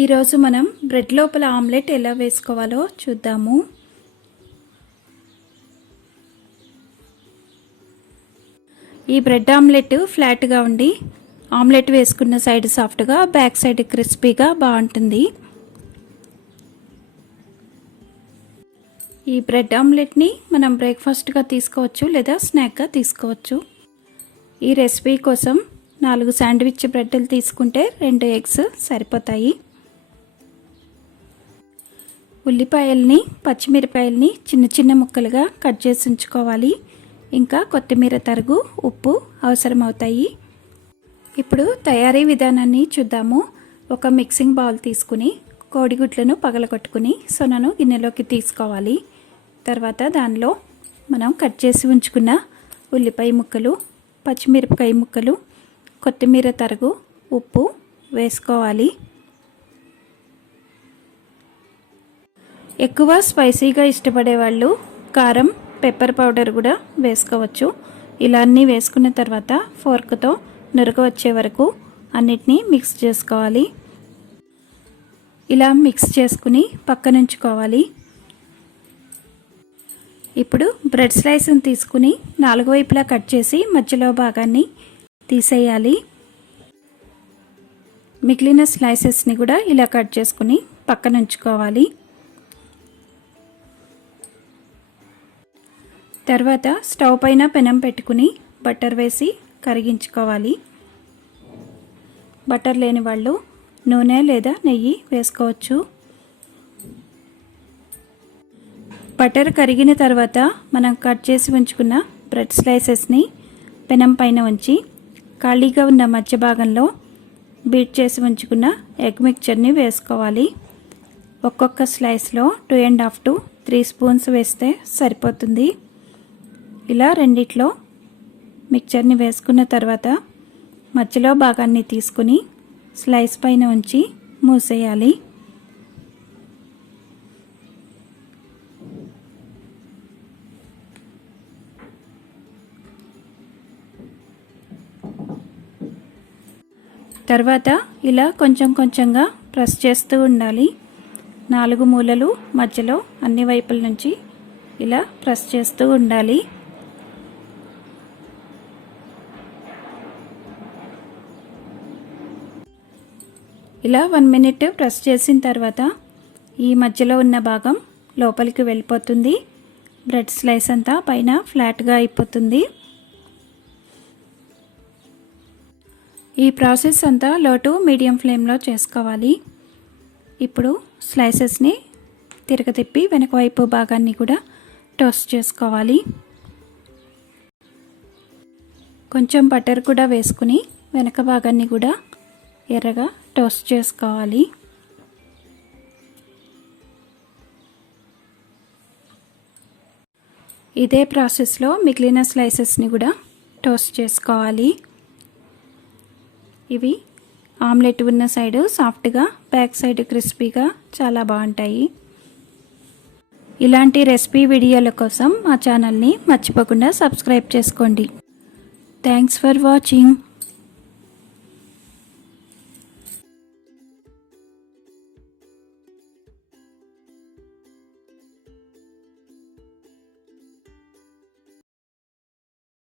ఈరోజు మనం బ్రెడ్ లోపల ఆమ్లెట్ ఎలా వేసుకోవాలో చూద్దాము. ఈ బ్రెడ్ ఆమ్లెట్ ఫ్లాట్గా ఉండి ఆమ్లెట్ వేసుకున్న సైడ్ సాఫ్ట్గా, బ్యాక్ సైడ్ క్రిస్పీగా బాగుంటుంది. ఈ బ్రెడ్ ఆమ్లెట్ని మనం బ్రేక్ఫాస్ట్గా తీసుకోవచ్చు లేదా స్నాక్గా తీసుకోవచ్చు. ఈ రెసిపీ కోసం 4 శాండ్విచ్ బ్రెడ్లు తీసుకుంటే 2 ఎగ్స్ సరిపోతాయి. ఉల్లిపాయల్ని, పచ్చిమిరపాయల్ని చిన్న చిన్న ముక్కలుగా కట్ చేసి ఉంచుకోవాలి. ఇంకా కొత్తిమీర తరుగు, ఉప్పు అవసరమవుతాయి. ఇప్పుడు తయారీ విధానాన్ని చూద్దాము. ఒక మిక్సింగ్ బౌల్ తీసుకుని కోడిగుడ్లను పగలగొట్టుకుని సొనను గిన్నెలోకి తీసుకోవాలి. తర్వాత దానిలో మనం కట్ చేసి ఉంచుకున్న ఉల్లిపాయ ముక్కలు, పచ్చిమిరపకాయ ముక్కలు, కొత్తిమీర తరుగు, ఉప్పు వేసుకోవాలి. ఎక్కువ స్పైసీగా ఇష్టపడే వాళ్ళు కారం, పెప్పర్ పౌడర్ కూడా వేసుకోవచ్చు. ఇలా అన్నీ వేసుకున్న తర్వాత ఫోర్క్తో నురగ వచ్చే వరకు అన్నిటినీ మిక్స్ చేసుకోవాలి. ఇలా మిక్స్ చేసుకుని పక్కనుంచుకోవాలి. ఇప్పుడు బ్రెడ్ స్లైస్ని తీసుకుని 4 వైపులా కట్ చేసి మధ్యలో భాగాన్ని తీసేయాలి. మిగిలిన స్లైసెస్ని కూడా ఇలా కట్ చేసుకుని పక్కనుంచుకోవాలి. తర్వాత స్టవ్ పైన పెనం పెట్టుకుని బటర్ వేసి కరిగించుకోవాలి. బటర్ లేని వాళ్ళు నూనె లేదా నెయ్యి వేసుకోవచ్చు. బటర్ కరిగిన తర్వాత మనం కట్ చేసి ఉంచుకున్న బ్రెడ్ స్లైసెస్ని పెనం పైన ఉంచి ఖాళీగా ఉన్న మధ్య భాగంలో బీట్ చేసి ఉంచుకున్న ఎగ్ మిక్చర్ని వేసుకోవాలి. ఒక్కొక్క స్లైస్లో 2.5 to 3 స్పూన్స్ వేస్తే సరిపోతుంది. ఇలా రెండిట్లో మిక్చర్ని వేసుకున్న తర్వాత మధ్యలో భాగాన్ని తీసుకుని స్లైస్ పైన ఉంచి మూసేయాలి. తర్వాత ఇలా కొంచెం కొంచెంగా ప్రెస్ చేస్తూ ఉండాలి. 4 మూలలు మధ్యలో అన్ని వైపుల నుంచి ఇలా ప్రెస్ చేస్తూ ఉండాలి. ఇలా 1 మినిట్ ప్రెస్ చేసిన తర్వాత ఈ మధ్యలో ఉన్న భాగం లోపలికి వెళ్ళిపోతుంది. బ్రెడ్ స్లైస్ అంతా పైన ఫ్లాట్గా అయిపోతుంది. ఈ ప్రాసెస్ అంతా లో టు మీడియం ఫ్లేమ్లో చేసుకోవాలి. ఇప్పుడు స్లైసెస్ని తిరగతిప్పి వెనక వైపు భాగాన్ని కూడా టోస్ట్ చేసుకోవాలి. కొంచెం బటర్ కూడా వేసుకుని వెనక భాగాన్ని కూడా ఎర్రగా టోస్ట్ చేసుకోవాలి. ఇదే ప్రాసెస్లో మిగిలిన స్లైసెస్ని కూడా టోస్ట్ చేసుకోవాలి. ఇవి ఆమ్లెట్ ఉన్న సైడ్ సాఫ్ట్గా, బ్యాక్ సైడ్ క్రిస్పీగా చాలా బాగుంటాయి. ఇలాంటి రెసిపీ వీడియోల కోసం మా ఛానల్ని మర్చిపోకుండా సబ్స్క్రైబ్ చేసుకోండి. Thanks for watching.